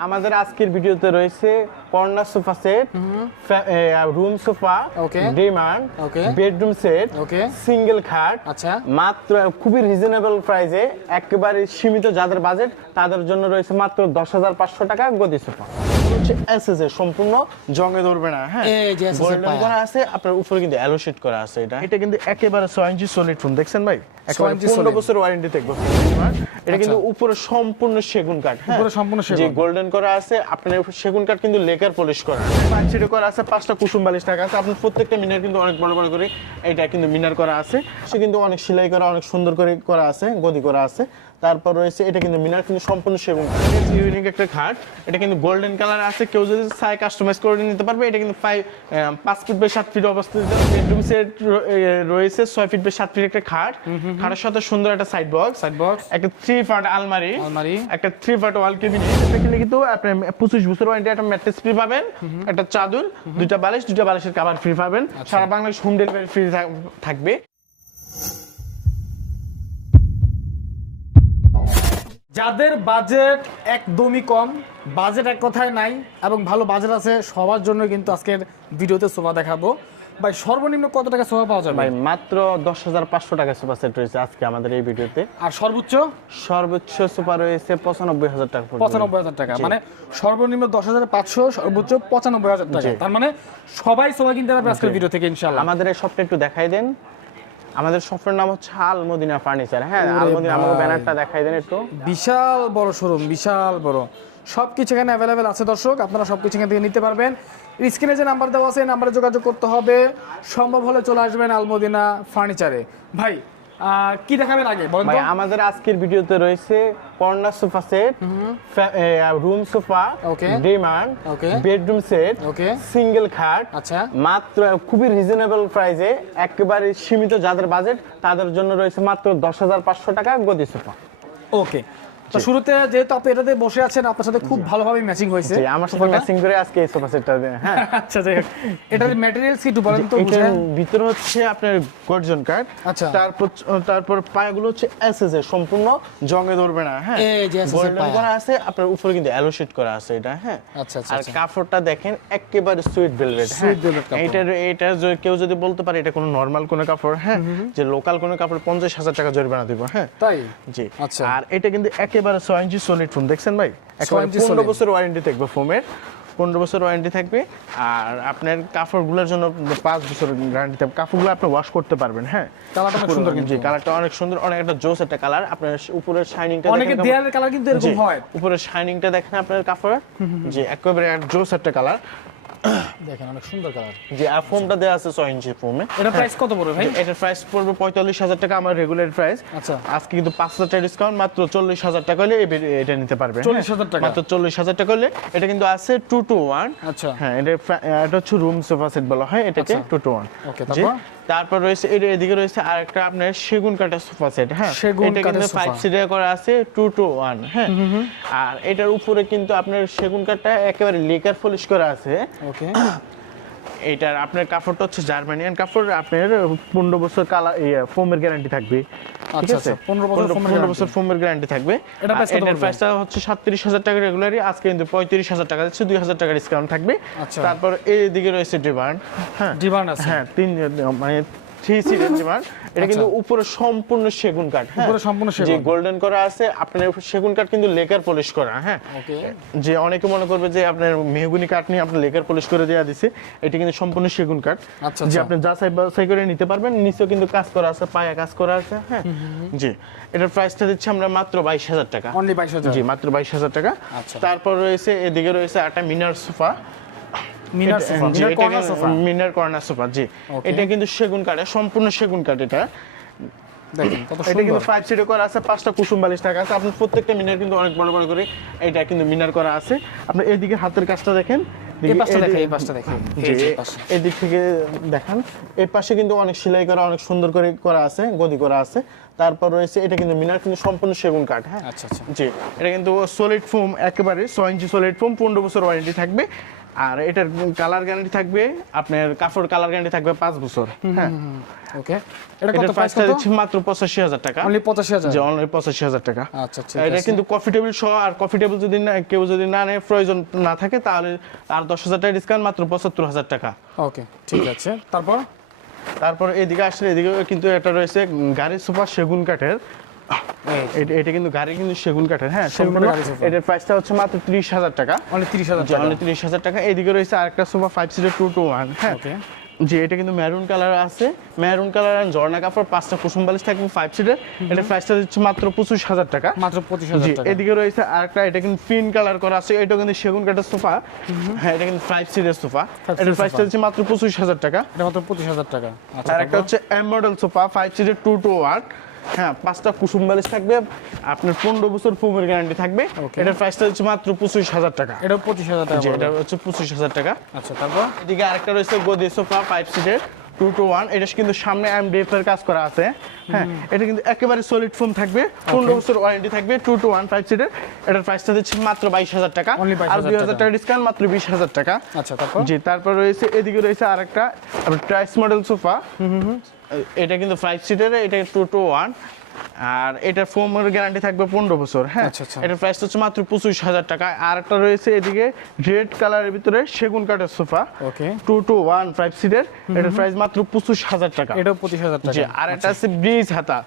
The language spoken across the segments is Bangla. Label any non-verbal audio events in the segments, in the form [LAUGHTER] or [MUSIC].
আমাদের আজকের ভিডিওতে রয়েছে corner sofa set room sofa. Demand bedroom set single খাট আচ্ছা। মাত্র খুবই রিজনেবল প্রাইসে একেবারে সীমিত যাদের বাজেট তাদের জন্য রয়েছে মাত্র দশ হাজার পাঁচশো টাকা গদি সোফা হচ্ছে এসএস এর সম্পূর্ণ জঙ্গে ধরবে না হ্যাঁ? গোল্ডেন করা আছে আপনার উপরে কিন্তু অ্যালো শিট করা আছে এটা। এটা কিন্তু একেবারে ছয় ইঞ্চি সলিড ফোন দেখছেন ভাই? একেবারে ইঞ্চি পনেরো solid। বছর ওয়ারেন্টি থাকবে এটা কিন্তু উপরে সম্পূর্ণ সেগুন কাঠ হ্যাঁ? উপরে সম্পূর্ণ সেগুন। যে গোল্ডেন করা আছে আপনার সেগুন কাঠ কিন্তু লেকার পলিশ করা করা আছে পাঁচটা কুসুম বালিশ টাকা আছে। আপনার প্রত্যেকটা মিনার কিন্তু অনেক বড় বড় করে এটা কিন্তু মিনার করা আছে। সে কিন্তু অনেক সেলাই করা অনেক সুন্দর করে করা আছে গদি করা আছে। তারপর রয়েছে এটা কিন্তু মিনার কিন্তু সম্পূর্ণ সেগুন। ইউনিক একটা খাট এটা কিন্তু গোল্ডেন কালার আছে। কেউ যদি চায় কাস্টমাইজ করে নিতে পারবে। এটা কিন্তু ফাইভ পাঁচ ফিট বাই সাত ফিট অবস্থিত। বেডরুম সেট রয়েছে ছয় ফিট বাই সাত ফিট একটা খাট। খাটের সাথে সুন্দর একটা সাইড বক্স সাইড বক্স একটা থ্রি পার্ট আলমারি। আলমারি। একটা থ্রি পার্ট ওয়াল কেবিনেট এখানে কিন্তু আপনি পঁচিশ বছর ওয়ারেন্টি একটা ম্যাট্রেস ফ্রি পাবেন। একটা চাদর দুইটা বালিশ দুইটা বালিশের কাভার ফ্রি পাবেন। সারা বাংলাদেশ হোম ডেলিভারি ফ্রি থাকবে। যাদের বাজেট একদমই কম বাজেট এক কথায় নাই এবং ভালো বাজেট আছে সবার জন্য কিন্তু আজকের ভিডিওতে সোফা দেখাবো। ভাই সর্বনিম্ন কত টাকা সোফা পাওয়া যাবে? ভাই মাত্র দশ হাজার পাঁচশো টাকা সুপার সেট রয়েছে আজকে আমাদের এই ভিডিওতে। আর সর্বোচ্চ? সর্বোচ্চ সুপার রয়েছে পঁচানব্বই হাজার টাকা পঁচানব্বই হাজার টাকা। মানে সর্বনিম্ন দশ হাজার পাঁচশো সর্বোচ্চ পঁচানব্বই হাজার টাকা। তার মানে সবাই সোফা কিনতে পারবে আজকের ভিডিও থেকে ইনশাল্লাহ আমাদের এই শপটা একটু দেখাই দেন। আমাদের শপের নাম হচ্ছে আলমদিনা ফার্নিচার। হ্যাঁ আলমদিনা আমাকে ব্যানারটা দেখাই দেন একটু। বিশাল বড় শোরুম বিশাল বড়। সব কিছু এখানে অ্যাভেলেবেল আছে দর্শক। আপনারা সব কিছু এখান থেকে নিতে পারবেন। স্ক্রিনে যে নাম্বার দেওয়া আছে এই নাম্বারে যোগাযোগ করতে হবে। সম্ভব হলে চলে আসবেন আলমদিনা ফার্নিচারে। ভাই কি দেখাবেন আগে বলেন ভাই তো আমাদের আজকের ভিডিওতে রয়েছে corner sofa set room sofa. Demand. Bedroom set. Single খাট আচ্ছা। মাত্র খুবই রিজনেবল প্রাইসে একেবারে সীমিত যাদের বাজেট তাদের জন্য রয়েছে মাত্র দশ হাজার পাঁচশো টাকা গদি সোফা ওকে তো শুরুতে যেহেতু আপনি এটাতে বসে আছেন আপনার সাথে খুব ভালোভাবে ম্যাচিং হয়েছে। আমার সাথে ম্যাচিং করে আজকে এই সোফা সেটটা হ্যাঁ। [LAUGHS] আচ্ছা যাই হোক। এটার ম্যাটেরিয়ালস কি একটু বলেন তো ভিতরে হচ্ছে আপনার গর্জন কাঠ আচ্ছা। তারপর তারপর পায়াগুলো হচ্ছে এসএস এর সম্পূর্ণ জঙ্গে ধরবে না হ্যাঁ। এই যে SS এর। করা আছে আপনার উপরে কিন্তু অ্যালো শিট করা আছে এটা হ্যাঁ। আচ্ছা, আচ্ছা, আর আচ্ছা। কাপড়টা দেখেন একেবারে সুইট ভেলভেট হ্যাঁ। Sweet velvet কাপড়। এটা যদি কেউ যদি বলতে পারে এটা কোনো নরমাল কোনো কাপড় হ্যাঁ। যে লোকাল কোনো কাপড় পঞ্চাশ হাজার টাকা জরিমানা দিব হ্যাঁ। তাই? জি। আচ্ছা। আর এটা কিন্তু একেবারে ছয় ইঞ্চি সলিড ফোম দেখছেন ভাই? পনেরো বছর ওয়ারেন্টি থাকবে ফোমের পনেরো বছর ওয়ারেন্টি থাকবে। আর আপনার কাপড়গুলোর জন্য পাঁচ বছর গ্যারান্টি থাকবে। কাপড়গুলো আপনি ওয়াশ করতে পারবেন হ্যাঁ? কালারটা অনেক সুন্দর কিন্তু। কালারটা অনেক সুন্দর অনেক একটা জোস একটা কালার আপনার উপরের শাইনিংটা অনেকে দেয়ালের কালার কিন্তু এরকম হয়। উপরের শাইনিংটা দেখেন আপনার কাপড়ের। জি একেবারে জোস একটা কালার [COUGHS] দেখেন অনেক সুন্দর কালার যে ফোমটা দেওয়া আছে ছয় ইঞ্চি ফোমে এটা প্রাইস কত পড়বে ভাই এটার প্রাইস পড়বে পঁয়তাল্লিশ হাজার টাকা আমার রেগুলার প্রাইস আচ্ছা। আজকে কিন্তু পাঁচ হাজার টাকা ডিসকাউন্ট মাত্র চল্লিশ হাজার টাকা হলে এটা নিতে পারবে 40,000 টাকা? মাত্র চল্লিশ হাজার টাকা হলে এটা কিন্তু আছে টু টু ওয়ান আচ্ছা। হ্যাঁ এটা এটা হচ্ছে রুম সোফা সেট বলা হয় এটাকে আচ্ছা। টু টু ওয়ান Okay, তারপর? তারপর রয়েছে এর এদিকে রয়েছে আর একটা আপনার সেগুন কাঠের সোফা সেট হ্যাঁ এটা কিন্তু সোফা। ফাইভ সিটার করা আছে টু টু ওয়ান হ্যাঁ আর এটার উপরে কিন্তু আপনার সেগুন কাঠটা একেবারে লেকার পলিশ করা আছে ওকে। [CLEARS THROAT] এইটার আপনার কাপড়টা হচ্ছে জার্মানিয়ান কাপড় আপনার পনেরো বছর কালার ফোমের গ্যারান্টি থাকবে। ঠিক আচ্ছা, আছে? আচ্ছা, 15 বছর foam এর পনেরো বছর ফোমের গ্যারান্টি থাকবে। এটার প্রাইসটা হচ্ছে সাতত্রিশ হাজার টাকা আজকে কিন্তু পঁয়ত্রিশ হাজার টাকা যাচ্ছে দুই হাজার টাকা ডিসকাউন্ট থাকবে। আচ্ছা। তারপর এইদিকে রয়েছে ডিভার্ন হ্যাঁ। হ্যাঁ তিন মানে থ্রি সিটের [LAUGHS] ডিমান্ড এটা কিন্তু উপরে সম্পূর্ণ সেগুন কাঠ হ্যাঁ? উপরে সম্পূর্ণ সেগুন। গোল্ডেন করা আছে আপনার সেগুন কাঠ কিন্তু লেকার পলিশ করা হ্যাঁ? যে অনেকে মনে করবে যে আপনার মেহগুনি কাঠ নিয়ে আপনার লেকার পলিশ করে দেওয়া দিছে এটা কিন্তু সম্পূর্ণ সেগুন কাঠ। আচ্ছা, যে আচ্ছা। আপনি যাচাই বাছাই করে নিতে পারবেন নিচেও কিন্তু কাজ করা আছে পায়া কাজ করা আছে হ্যাঁ? জি এটার প্রাইসটা দিচ্ছি আমরা মাত্র বাইশ হাজার টাকা। অনলি বাইশ হাজার। জি মাত্র বাইশ হাজার টাকা। আচ্ছা। তারপর রয়েছে এদিকে রয়েছে একটা Minar sofa. Minar sofa Minar corner sofa Minar corner sofa জি। এটা কিন্তু সেগুন কাঠের সম্পূর্ণ সেগুন কাঠ এটা। এটা কিন্তু ফাইভ সিটে করা আছে পাঁচটা কুসুম বালিশ টাকা আছে। আপনার প্রত্যেকটা মিনার কিন্তু অনেক বড় বড় করে এটা কিন্তু মিনার করা আছে। আপনি এদিকে হাতের কাজটা দেখেন। এই পাশটা এদিকে- দেখেন এই পাশটা দেখেন। জি, এই যে পাশে। এদিক থেকে দেখান। এই পাশে কিন্তু অনেক সেলাই করা অনেক সুন্দর করে করা আছে গদি করা আছে। তারপর রয়েছে এটা কিন্তু মিনার কিন্তু সম্পূর্ণ সেগুন কাঠ হ্যাঁ? আচ্ছা আচ্ছা। জি এটা কিন্তু সলিড ফোম একেবারে ছয় ইঞ্চি সলিড ফোম পনেরো বছর ওয়ারেন্টি থাকবে। আর এটার কালার গ্যারান্টি থাকবে আপনার কাপড় কালার গ্যারান্টি থাকবে পাঁচ বছর। হ্যাঁ। ওকে। এটা কত প্রাইস কত? দিচ্ছি মাত্র পঁচাশি হাজার টাকা। অনলি পঁচাশি হাজার? যে অনলাইন পঁচাশি হাজার টাকা। আচ্ছা ঠিক এটা কিন্তু কফি টেবিল সহ আর কফি টেবিল যদি না কেউ যদি না নেয় প্রয়োজন না থাকে তাহলে আর দশ হাজার টাকা ডিসকাউন্ট মাত্র পঁচাত্তর হাজার টাকা। ওকে ঠিক আছে। তারপর? তারপর এদিকে আসলে এদিকে কিন্তু এটা রয়েছে গাড়ির সুপার সেগুন কাঠের। এটা- এটা কিন্তু গাড়ি কিন্তু সেগুন কাঠের হ্যাঁ? সেগুন। এটার প্রাইসটা হচ্ছে মাত্র ত্রিশ হাজার টাকা। অনলি তিরিশ হাজার টাকা। অনলি ত্রিশ হাজার টাকা। এদিকে রয়েছে আরেকটা সোফা ফাইভ সিটের টু টু ওয়ান হ্যাঁ? যে এটা কিন্তু মেরুন কালার আছে। মেরুন কালার আর ঝর্ণা কাপড় পাঁচটা কুসুম বালিশ থাকবে ফাইভ সিটের এটার প্রাইসটা দিচ্ছে মাত্র পঁচিশ হাজার টাকা। মাত্র পঁচিশ হাজার এদিকে রয়েছে আরেকটা এটা কিন্তু পিন কালার করা আছে। এটা কিন্তু সেগুন কাঠের সোফা। হ্যাঁ এটা কিন্তু ফাইভ সিটের সোফা। এটার প্রাইসটা। হচ্ছে মাত্র পঁচিশ হাজার টাকা। এটা মাত্র পঁচিশ হাজার টাকা। আচ্ছা আর একটা হচ্ছে এম মডেল সোফা ফাইভ সিটের টু টু ওয়াট হ্যাঁ পাঁচটা কুসুম বালিশ থাকবে আপনার পনেরো বছর ফোমের গ্যারান্টি থাকবে. এটার প্রাইসটা হচ্ছে মাত্র পঁচিশ হাজার টাকা। এটাও পঁচিশ হাজার টাকা এটা হচ্ছে পঁচিশ হাজার টাকা। আচ্ছা তারপর? এদিকে আরেকটা রয়েছে গদি সোফা ফাইভ সিটের টু টু ওয়ান এটা কিন্তু সামনে এমডিএফ এর কাজ করা আছে। হ্যাঁ এটা কিন্তু একেবারে সলিড ফোম থাকবে। পনেরো বছর ওয়ারেন্টি থাকবে টু টু ওয়ান ফাইভ সিটের এটার প্রাইসটা দিচ্ছি মাত্র বাইশ হাজার টাকা। Only 22,000 আর দুই হাজার টাকা। ডিসকাউন্ট মাত্র বিশ হাজার টাকা। আচ্ছা তারপর? জি তারপর রয়েছে এদিকে রয়েছে আরেকটা ট্রাইস মডেল সোফা এটা কিন্তু ফাইভ সিটের এটা টু টু ওয়ান আর এটার ফোমের গ্যারান্টি থাকবে পনেরো বছর হ্যাঁ? আচ্ছা, আচ্ছা। এটার প্রাইস হচ্ছে মাত্র পঁচিশ হাজার টাকা। আর একটা রয়েছে এদিকে রেড কালারের ভিতরে সেগুন কাঠের sofa okay. Two two one five সিটের এটার প্রাইস মাত্র পঁচিশ হাজার টাকা। এটাও পঁচিশ হাজার টাকা। আর একটা আছে ব্রিজ হাতা।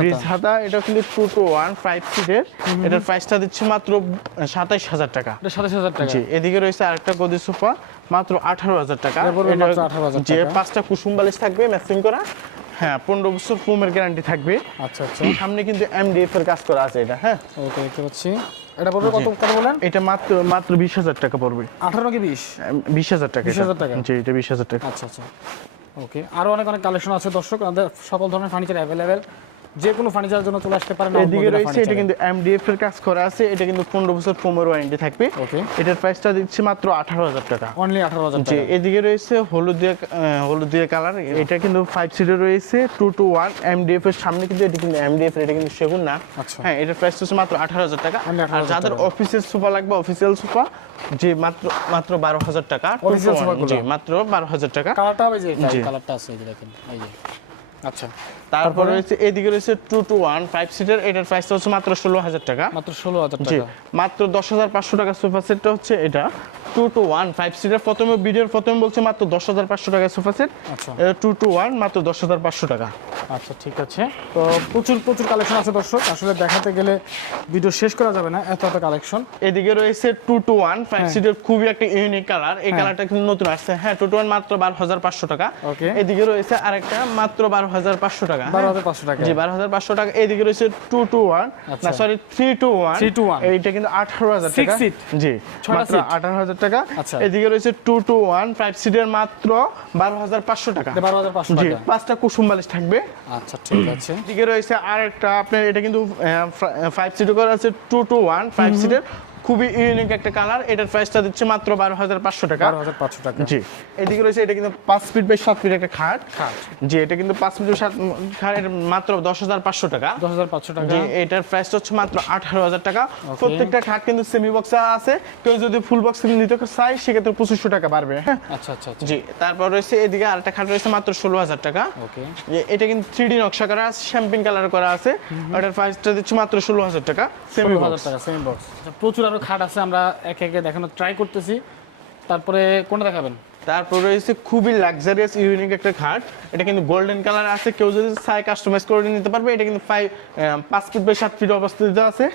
ব্রিজ হাতা। এটা কিন্তু টু টু ওয়ান ফাইভ সিটের এটার প্রাইসটা দিচ্ছে মাত্র সাতাইশ হাজার টাকা। এটা সাতাশ হাজার টাকা। এদিকে রয়েছে আরেকটা গদি সোফা মাত্র আঠারো হাজার টাকা। এটা পড়বে এটা- মাত্র 18,000 যে পাঁচটা কুসুম বালিশ থাকবে ম্যাচিং করা। হ্যাঁ পনেরো বছর ফোমের গ্যারান্টি থাকবে। আচ্ছা আচ্ছা। সামনে কিন্তু এমডিএফ এর কাজ করা আছে এটা হ্যাঁ। ওকে দেখতে পাচ্ছি। এটা পড়বে কত কত বলেন? এটা মাত্র মাত্র বিশ হাজার টাকা পড়বে। আঠারো কি বিশ? বিশ হাজার টাকা 20,000 এটা। টাকা? জি এটা বিশ হাজার টাকা। আচ্ছা আচ্ছা। ওকে আরও অনেক অনেক কালেকশন আছে দর্শক। আমাদের সকল ধরনের ফার্নিচার অ্যাভেলেবেল যে কোনো ফার্নিচারের জন্য চলে আসতে পারেন এদিকে রয়েছে এটা কিন্তু এমডিএফ এর কাজ করা আছে এটা কিন্তু পনেরো বছর ফোমের ওয়ারেন্টি থাকবে। ওকে এটার প্রাইসটা দিচ্ছি মাত্র আঠারো হাজার টাকা। অনলি আঠারো হাজার যে টাকা। এদিকে রয়েছে হলুদিয়া আহ, হলুদিয়া কালার এটা কিন্তু ফাইভ সিটের রয়েছে টু টু ওয়ান এমডিএফ এর সামনে কিন্তু এটা কিন্তু এমডিএফ এটা কিন্তু সেগুন না। আচ্ছা। হ্যাঁ এটার প্রাইস হচ্ছে মাত্র আঠারো হাজার টাকা। আর যাদের। অফিসের সোফা লাগবে অফিসিয়াল সোফা যে মাত্র মাত্র বারো হাজার টাকা? জি মাত্র বারো হাজার টাকা। কালারটা হবে যে কালারটা আছে দেখেন এই যে। আচ্ছা। তারপর রয়েছে এদিকে রয়েছে two two one five seater এটার প্রাইসটা হচ্ছে মাত্র ষোলো হাজার টাকা। মাত্র ষোলো হাজার জি টাকা। মাত্র দশ হাজার পাঁচশো টাকা সোফা সেটটা হচ্ছে এটা। Two two one five seater প্রথমে ভিডিওর প্রথমে বলছে মাত্র দশ হাজার পাঁচশো টাকা সোফা সেট আচ্ছা। টু টু ওয়ান মাত্র দশ হাজার পাঁচশো টাকা। আচ্ছা ঠিক আছে। তো প্রচুর প্রচুর কালেকশন আছে দর্শক। আসলে দেখাতে গেলে ভিডিও শেষ করা যাবে না এত এত কালেকশন এদিকে রয়েছে টু টু ওয়ান ফাইভ সিটের খুবই একটা ইউনিক কালার এই হ্যাঁ। কালারটা কিন্তু নতুন আসছে। হ্যাঁ টু টু ওয়ান মাত্র বারো হাজার পাঁচশো টাকা। এদিকে রয়েছে আরেকটা মাত্র বারো হাজার পাঁচশো টাকা। বারো হ্যাঁ? হাজার পাঁচশো টাকা। জি বারো হাজার পাঁচশো টাকা। এদিকে রয়েছে টু টু ওয়ান। না সরি থ্রি টু ওয়ান 321 এইটা কিন্তু আঠারো হাজার টাকা। জি মাত্র আঠারো হাজার টাকা। আচ্ছা। এদিকে রয়েছে টু টু ওয়ান ফাইভ সিটের মাত্র বারো হাজার পাঁচশো টাকা। বারো হাজার পাঁচশো জি টাকা। পাঁচটা কুসুম বালিশ থাকবে। আচ্ছা ঠিক আছে। এদিকে রয়েছে আর একটা আপনার এটা কিন্তু ফাইভ সিটের করা আছে টু টু ওয়ান ফাইভ সিটের খুবই ইউনিক একটা কালার এটার প্রাইসটা দিচ্ছে মাত্র বারো হাজার পাঁচশো টাকা। বারো হাজার পাঁচশো টাকা। জি এদিকে রয়েছে এটা কিন্তু পাঁচ ফিট বাই সাত ফিট একটা খাট। খাট। জি এটা কিন্তু পাঁচ ফিট সাত খাট এটা মাত্র দশ হাজার পাঁচশো টাকা। দশ হাজার পাঁচশো টাকা। জি এটার প্রাইস হচ্ছে মাত্র আঠারো হাজার টাকা। প্রত্যেকটা খাট কিন্তু সেমি বক্স আছে। কেউ যদি ফুল বক্স নিতে চায় সেক্ষেত্রে পঁচিশশো টাকা বাড়বে। হ্যাঁ? আচ্ছা আচ্ছা আচ্ছা। জি তারপর রয়েছে এদিকে আরেকটা খাট রয়েছে মাত্র ষোলো হাজার টাকা। ওকে এটা কিন্তু থ্রি ডি নকশা করা আছে শ্যাম্পিং কালার করা আছে। ওটার প্রাইসটা দিচ্ছে মাত্র ষোলো হাজার টাকা। সেমি বক্স হাজার টাকা সেম বক্স প্রচুর আরও খাট আছে, আমরা একে একে দেখানোর ট্রাই করতেছি। তারপরে কোনটা দেখাবেন? তারপরে রয়েছে খুবই লাক্সারিয়াস ইউনিক একটা খাট। এটা কিন্তু গোল্ডেন কালার আছে, কেউ যদি সাই কাস্টমাইজ করে নিতে পারবে, এটা কিন্তু ফাইভ পাঁচ ফিট বাই সাত ফিট অবস্থিত আছে।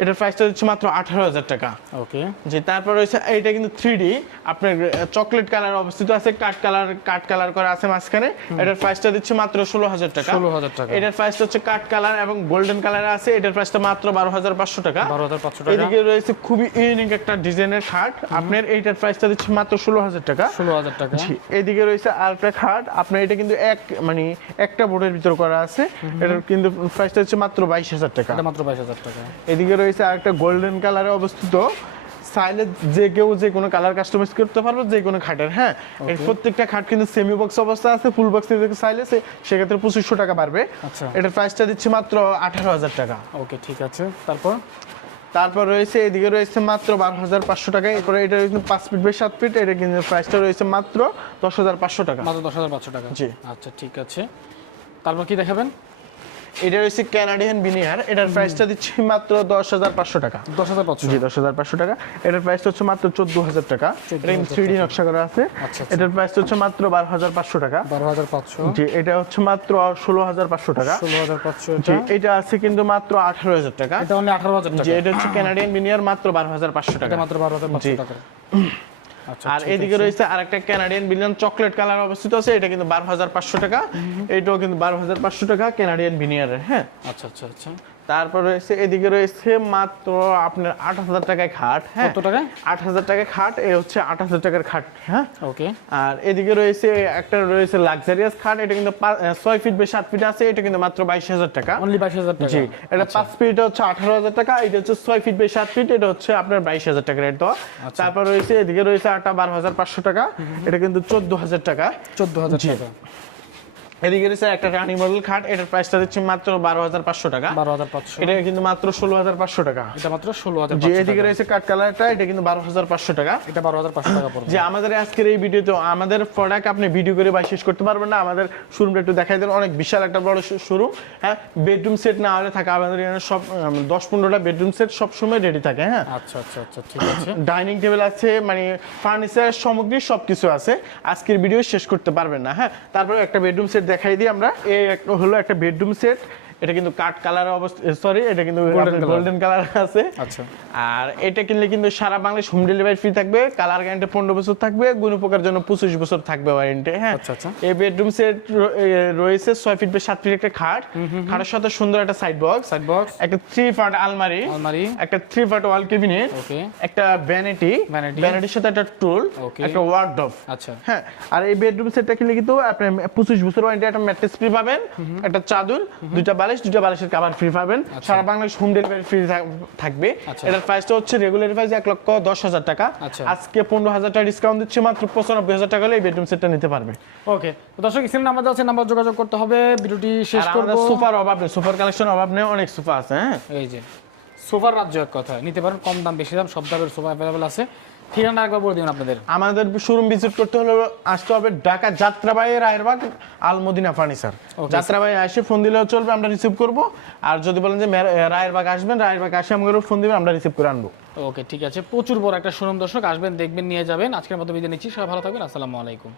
এটার প্রাইসটা হচ্ছে মাত্র আঠারো হাজার টাকা। ওকে জি তারপর রয়েছে এটা কিন্তু থ্রি ডি আপনার চকলেট কালার অবস্থিত আছে কাঠ কালার কাঠ কালার করা আছে মাঝখানে। এটার প্রাইসটা দিচ্ছে মাত্র ষোলো হাজার টাকা। 16,000 টাকা। এটার প্রাইসটা হচ্ছে কাঠ কালার এবং গোল্ডেন কালার আছে। এটার প্রাইসটা মাত্র বারো হাজার পাঁচশো টাকা। বারো হাজার পাঁচশো টাকা। এদিকে রয়েছে খুবই ইউনিক একটা ডিজাইনের খাট আপনার এইটার প্রাইসটা দিচ্ছে মাত্র ষোলো হাজার টাকা। ষোলো হাজার টাকা। জি, এদিকে রয়েছে আরেকটা খাট আপনার এটা কিন্তু এক মানে একটা বোর্ডের ভিতর করা আছে। এটার কিন্তু প্রাইসটা হচ্ছে মাত্র বাইশ হাজার টাকা। মাত্র বাইশ হাজার টাকা। এদিকে রয়েছে আর একটা গোল্ডেন কালারে অবস্থিত। চাইলে যে কেউ যে কোনো কালার কাস্টমাইজ করতে পারবে যে কোনো খাটের হ্যাঁ? এর প্রত্যেকটা খাট কিন্তু সেমি বক্স অবস্থা আছে ফুল বক্স নিতে চাইলে সেক্ষেত্রে পঁচিশশো টাকা বাড়বে। আচ্ছা। এটার প্রাইসটা দিচ্ছে মাত্র আঠারো হাজার টাকা। ওকে ঠিক আছে। তারপর? তারপর রয়েছে এদিকে রয়েছে মাত্র বারো হাজার পাঁচশো টাকা। এরপরে এটা রয়েছে পাঁচ ফিট বাই সাত ফিট এটা কিন্তু প্রাইসটা রয়েছে মাত্র দশ হাজার পাঁচশো টাকা। মাত্র দশ হাজার পাঁচশো টাকা? জি। আচ্ছা ঠিক আছে। তারপর কি দেখাবেন? এটা রয়েছে ক্যানাডিয়ান বিনিয়ার এটার প্রাইসটা দিচ্ছি মাত্র দশ হাজার পাঁচশো টাকা। দশ হাজার পাঁচশো। জি দশ হাজার পাঁচশো টাকা। এটার প্রাইসটা হচ্ছে মাত্র চোদ্দ হাজার টাকা। এটা থ্রি ডি নকশা করা আছে। আচ্ছা, আচ্ছা। এটার প্রাইসটা হচ্ছে মাত্র বারো হাজার পাঁচশো টাকা। বারো হাজার পাঁচশো। জি এটা হচ্ছে মাত্র ষোলো হাজার পাঁচশো টাকা। ষোলো হাজার পাঁচশো জি এটা? আছে কিন্তু মাত্র আঠারো হাজার টাকা। এটা অনলি আঠারো হাজার জি এটা হচ্ছে ক্যানাডিয়ান বিনিয়ার মাত্র বারো হাজার পাঁচশো টাকা। মাত্র বারো হাজার পাঁচশো। টাকা। আর এদিকে রয়েছে আরেকটা ক্যানাডিয়ান বিলিয়ন চকলেট কালার অবস্থিত আছে এটা কিন্তু বারো হাজার পাঁচশো টাকা। এটাও কিন্তু বারো হাজার পাঁচশো টাকা ক্যানাডিয়ান বিনিয়ারের হ্যাঁ। আচ্ছা আচ্ছা আচ্ছা। তারপর রয়েছে এদিকে রয়েছে মাত্র আপনার আট হাজার টাকায় খাট হ্যাঁ। কত টাকায় আট হাজার টাকায় খাট এ হচ্ছে আট হাজার টাকার খাট হ্যাঁ। ওকে। আর এদিকে রয়েছে একটা রয়েছে লাক্সারিয়াস খাট এটা কিন্তু ছয় ফিট বা সাত ফিট আছে এটা কিন্তু মাত্র বাইশ হাজার টাকা। অনলি বাইশ হাজার জি এটা পাঁচ ফিট হচ্ছে আঠারো হাজার টাকা এটা হচ্ছে ছয় ফিট বাই সাত ফিট এটা হচ্ছে আপনার বাইশ হাজার টাকা রেট দেওয়া। আচ্ছা। তারপর রয়েছে এদিকে রয়েছে আটটা বারো হাজার পাঁচশো টাকা এটা কিন্তু চোদ্দ হাজার টাকা। চোদ্দ হাজার টাকা। এদিকে রয়েছে একটা রানি মডেল খাট এটার প্রাইসটা দিচ্ছি মাত্র বারো হাজার পাঁচশো টাকা। বারো হাজার পাঁচশো। এটা কিন্তু মাত্র ষোলো হাজার পাঁচশো টাকা। এটা মাত্র ষোলো হাজার যে এদিকে রয়েছে কাঠ কালারটা এটা কিন্তু বারো হাজার পাঁচশো টাকা। এটা বারো হাজার পাঁচশো টাকা পড়বে। যে আমাদের আজকের এই ভিডিওতে আমাদের প্রোডাক্ট আপনি ভিডিও করে বাই শেষ করতে পারবেন না আমাদের শোরুমটা একটু দেখাই দেন। অনেক বিশাল একটা বড় শোরুম হ্যাঁ বেডরুম সেট না হলে থাকে আমাদের এখানে সব দশ পনেরোটা বেডরুম সেট সব সময় রেডি থাকে হ্যাঁ। আচ্ছা আচ্ছা আচ্ছা ঠিক আছে। [COUGHS] ডাইনিং টেবিল আছে মানে ফার্নিচার সামগ্রী সব কিছু আছে। আজকের ভিডিও শেষ করতে পারবেন না হ্যাঁ। তারপরে একটা বেডরুম সেট দেখাই দিই আমরা। এই একটা হলো একটা বেডরুম সেট এটা কিন্তু কাঠ কালার অবস্থা সরি এটা কিন্তু গোল্ডেন কালার আছে। আচ্ছা। আর এটা কিনলে কিন্তু সারা বাংলাদেশ হোম ডেলিভারি ফ্রি থাকবে কালার গ্যারান্টি পনেরো বছর থাকবে গুণপোকার জন্য পঁচিশ বছর থাকবে ওয়ারেন্টি হ্যাঁ? আচ্ছা, আচ্ছা। এই বেডরুম সেট রয়েছে ছয় ফিট বাই সাত ফিট একটা খাট। খাটের সাথে সুন্দর একটা সাইড বক্স সাইড বক্স একটা থ্রি পার্ট আলমারি। আলমারি। একটা three part wall cabinet okay একটা ভ্যানিটি। ভ্যানিটির সাথে একটা টুল একটা ওয়ার্ডরোব আচ্ছা। হ্যাঁ। আর এই বেডরুম সেটটা কিনলে কিন্তু আপনি পঁচিশ বছর ওয়ারেন্টি একটা ম্যাট্রেস ফ্রি পাবেন। একটা চাদর দুইটা বালিশ দুইটা বালিশের কাভার ফ্রি পাবেন। সারা বাংলাদেশ হোম ডেলিভারি ফ্রি থাকবে। আচ্ছা। এটার প্রাইসটা হচ্ছে রেগুলার প্রাইস এক লক্ষ দশ হাজার টাকা। আচ্ছা। আজকে পনেরো হাজার টাকা ডিসকাউন্ট দিচ্ছে মাত্র পঁচানব্বই হাজার টাকা হলে এই বেডরুম সেটটা নিতে পারবে। ওকে তো দর্শক স্ক্রিনে নাম্বার আছে নাম্বার যোগাযোগ করতে হবে। ভিডিওটি শেষ করব। সুপার অভাব নেই সুপার কালেকশন অভাব নেই অনেক সোফা আছে হ্যাঁ। এই যে সোফার রাজ্য এক কথা নিতে পারেন কম দাম বেশি দাম সব দামের সোফা অ্যাভেলেবল আছে। ঠিকানা একবার বলে দিন আপনাদের। আমাদের শোরুম ভিজিট করতে হলে আসতে হবে ঢাকা যাত্রাবাড়ি রায়েরবাগ আলমদিনা ফার্নিচার যাত্রাবাড়ি এসে ফোন দিলেও চলবে আমরা রিসিভ করব। আর যদি বলেন যে রায়েরবাগ আসবেন রায়েরবাগ আসে আমাদের ফোন দিবেন আমরা রিসিভ করে আনব। ওকে ঠিক আছে। প্রচুর বড় একটা শোরুম দর্শক আসবেন দেখবেন নিয়ে যাবেন। আজকের মতো বিদায় নিচ্ছি। সবাই ভালো থাকবেন। আসসালামু আলাইকুম।